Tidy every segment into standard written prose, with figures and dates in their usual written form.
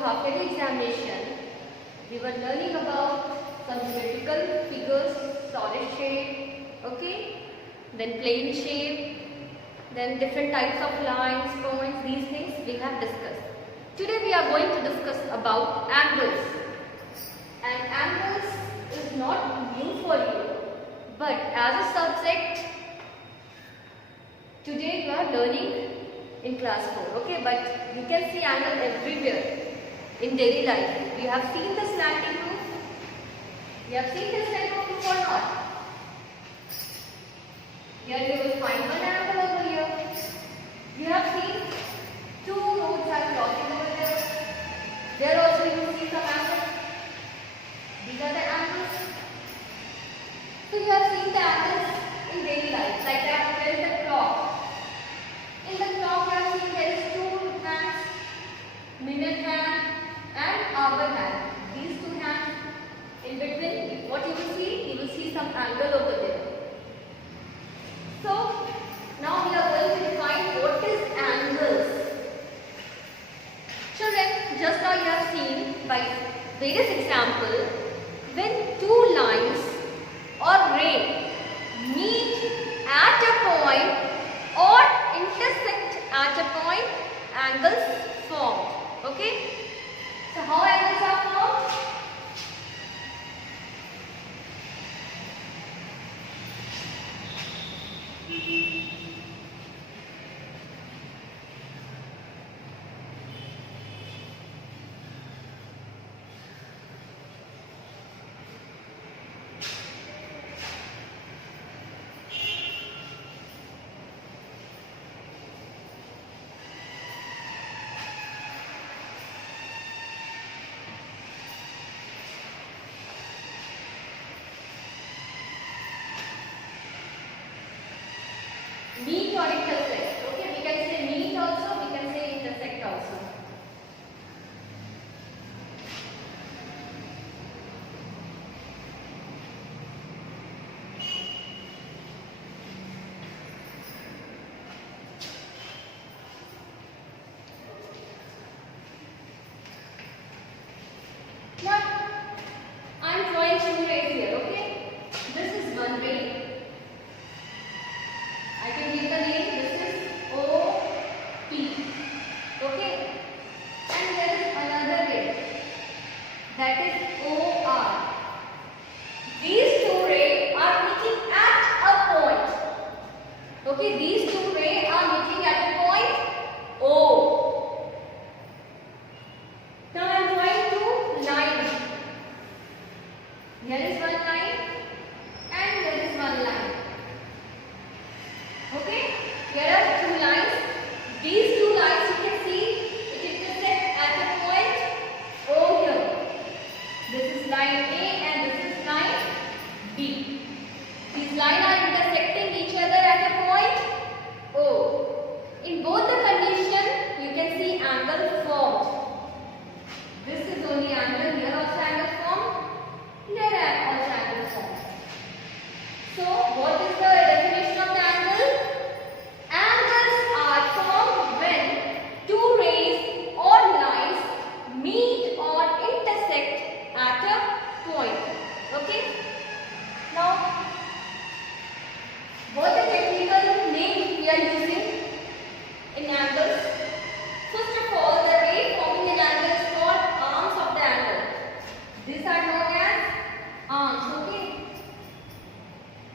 half yearly examination, we were learning about some geometrical figures, solid shape, okay, then plane shape, then different types of lines, points, these things we have discussed. Today we are going to discuss about angles. And angles is not new for you, but as a subject, today you are learning in class 4, okay, but you can see angle everywhere in daily life. You have seen the slanting roof? You have seen the slanting roof or not? Here you will find one angle over here. You have seen two roads are crossing over there. There also you will see some angles. These are the angles. So you have seen the angles in daily life. Like that, there is the clock. In the clock you have seen there is two hands, minute hand and hour hand. These two hands, in between what you will see some angle over there. So now we are going to define what is angles. Children, just now you have seen by various examples, when two lines or ray meet at a point or intersect at a point, angles formed. Okay? So how angles are formed? Meet or intersect. Okay, we can say meet also, we can say intersect also. Now, I am drawing two rays here, okay? This is one ray. I can give the name, this is OP, okay, and there is another ray, that is OR. These two rays are meeting at a point, okay, these two rays are meeting at a point O. Now I am drawing two lines. Here is one line and there is one line. Okay, here are two lines. These two lines you can see it intersect at a point O here. This is line A and this is line B. These lines are intersecting each other at a point O. In both the condition you can see angle formed. This is only angle, here also angle formed, here also angle formed. So what is the definition of the angle? Angles are formed when two rays or lines meet or intersect at a point. Okay? Now, what the technical name we are using in angles? First of all, the ray forming an angle is called arms of the angle. These are known as arms. Okay?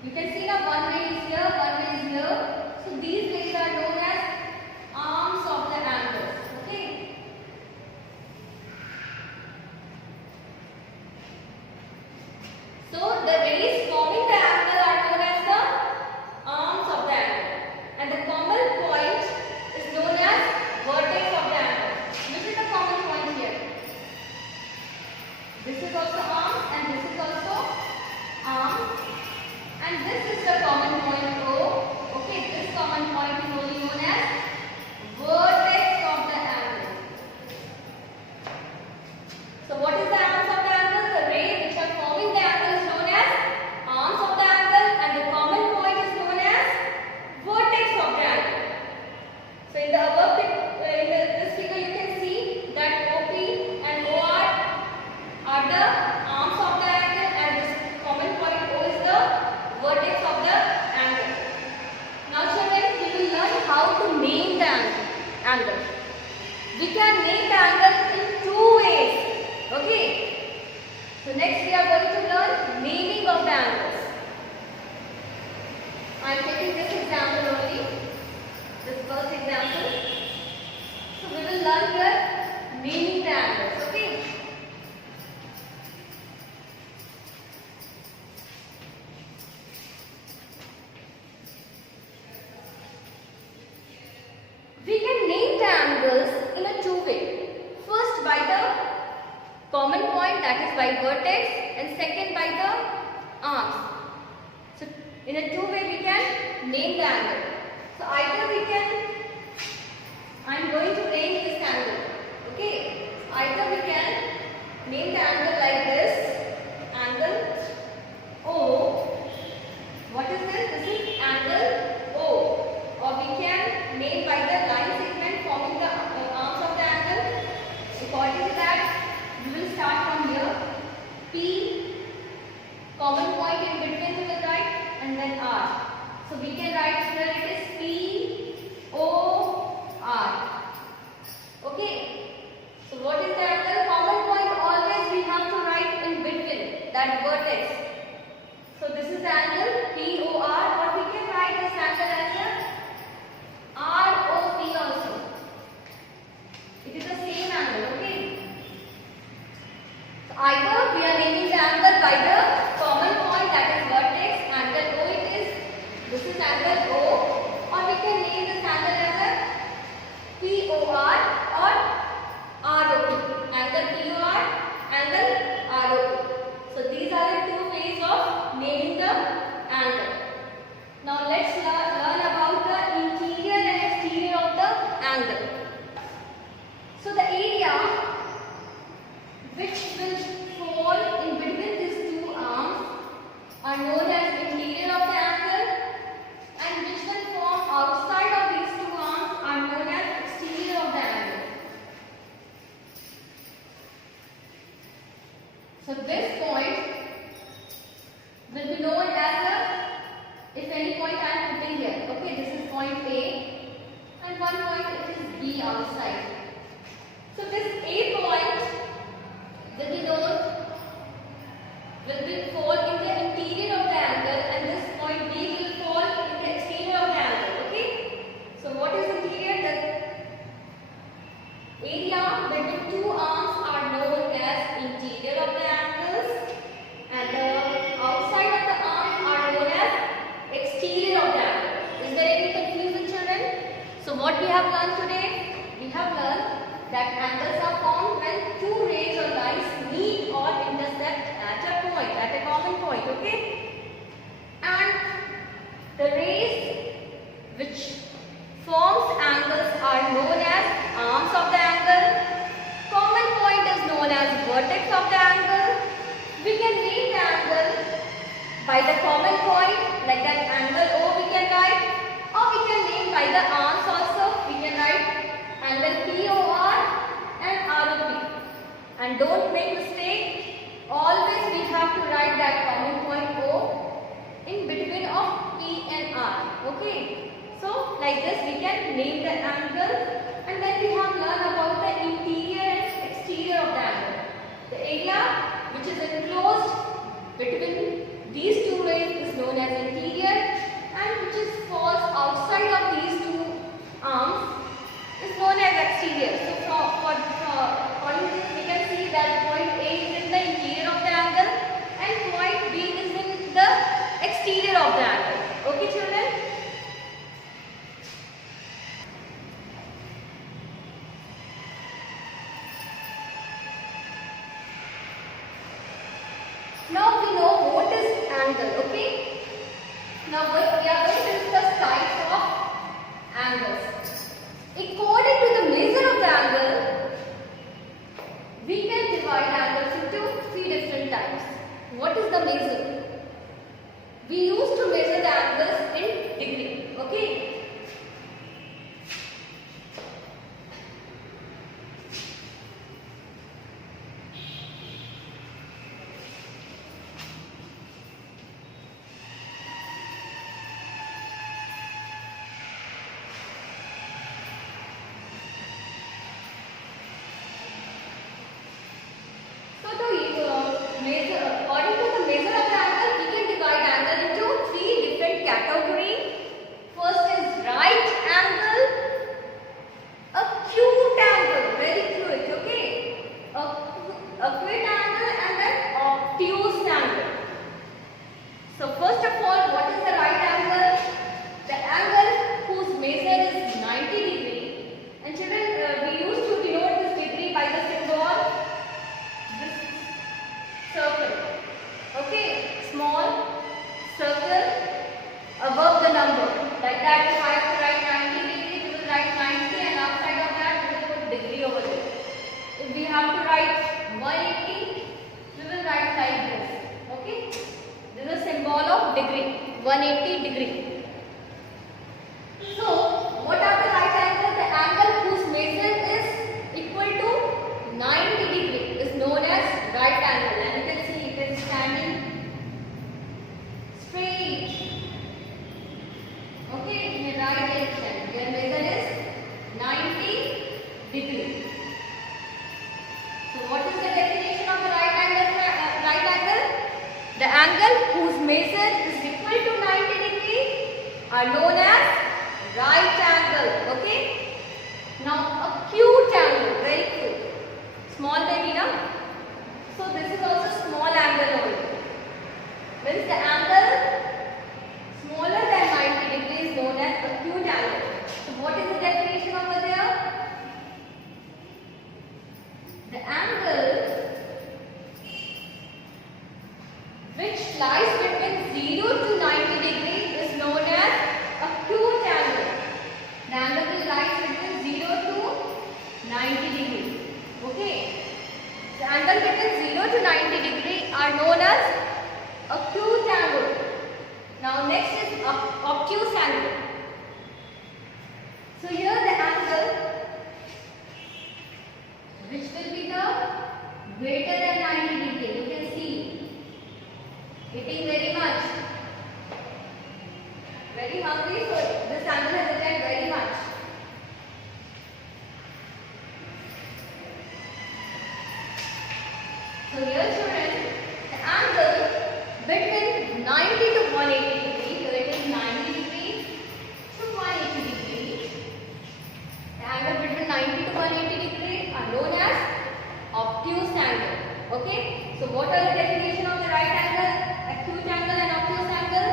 You can see now one ray is here, one ray is here. So these rays are known as arms of the angles. Okay? So that is by vertex, and second by the arms. So in a two way we can name the angle. So either we can, I am going to name this angle. Okay. Either we can name the angle like this, angle O. What is this? This is angle O. Or we can name by the line segment forming the arms of the angle. According to that, we will start from here. P, common point in between we will write, and then R. So we can write here it is P, O, R. Okay. So what is the angle? Common point always we have to write in between that vertex. So this is the angle POR, or we can write this angle as a ROP also. It is the same angle, okay? So either we are naming the angle by the common point, that is vertex, angle O it is. This is angle O, or we can name this angle as a POR or ROP. Angle POR, angle ROP. So these are the two ways of naming the angle. Now let's learn about the interior and exterior of the angle. So the area which will fall in between these two arms are known as interior of the angle, and which will form outside of these two arms are known as exterior of the angle. So this point will be known as a, if any point I am putting here, okay, this is point A and one point it is B outside. So this A point will be known, will be fall in the interior of the angle, and this point B will fall in the exterior of the angle, okay. So what is interior? The area between two arms are known as interior of the angles, and the outside of the arms are known as exterior of the angle. Is there any confusion, children? So what we have learned today? We have learned that angles are formed when two rays or lines meet or intersect at a point, at a common point, okay? And the rays which forms angles are known as arms of the angle. Common point is known as vertex of the angle. We can name the angle by the common point, like that angle O we can write, or we can name by the arms also. We can write angle POR and ROP. And don't make mistake, always we have to write that common point O in between of P and R. Okay. So like this we can name the angle, and then we have learned about the interior and exterior of the angle. The area which is enclosed between these two rays is known as interior, and which is falls outside of these two arms is known as exterior. So according to this we can see that point A is in the interior of the angle and point B is in the exterior of the angle. Okay, children? Now we know what is angle, okay? Now we are going to discuss types of angles. According to the measure of the angle, we can divide angles into three different types. What is the measure? We used to measure the angles in degree, okay? According to the measure of the angle, we can divide angle into three different categories. First is have to write 180, we will write like this. Okay, this is a symbol of degree, 180 degree. So what are the right angles? The angle whose measure is equal to 90 degree is known as right angle, and you can see it is standing straight, okay, in the right direction. Their measure is 90 degree. So what is the definition of a right angle? The angle whose measure is equal to 90 degree are known as right angle. Okay. Now acute angle, very cute. Small baby now. So this is also small angle only. Means the angle smaller than 90 degrees is known as acute angle. So what is the definition over there? The angle which lies between 0 to 90 degree is known as acute angle. The angle which lies between 0 to 90 degree. Okay. The angle between 0 to 90 degree are known as acute angle. Now next is obtuse angle. So here the angle which will be the greater than 90 degree. You can see eating very much, very hungry, so this angle has attained very much. So here children, the angle between 90 to 180 degree, here it is 90 degree to 180 degree. The angle between 90 to 180 degree are known as obtuse angle. Okay. So what are the definition of the right angle, acute angle and obtuse angle?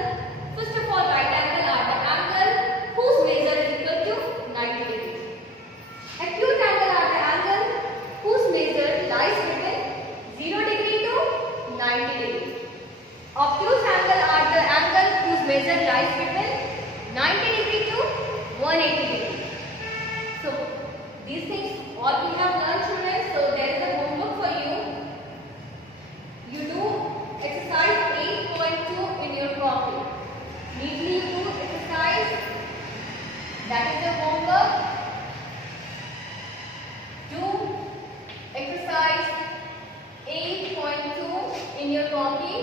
First of all, right angle are the angle whose measure is equal to 90 degree. Acute angle are the angle whose measure lies between 0 degree to 90 degree. Obtuse angle are the angle whose measure lies between 90 degree to 180 degree. So these things all we have learned children. So there is a homework for you. You do exercise 8.2 in your copy. Neatly you do exercise. That is the homework. Do exercise 8.2 in your copy.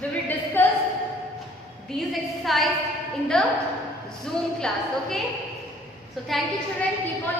We will discuss these exercises in the Zoom class. Okay. So thank you children. Keep on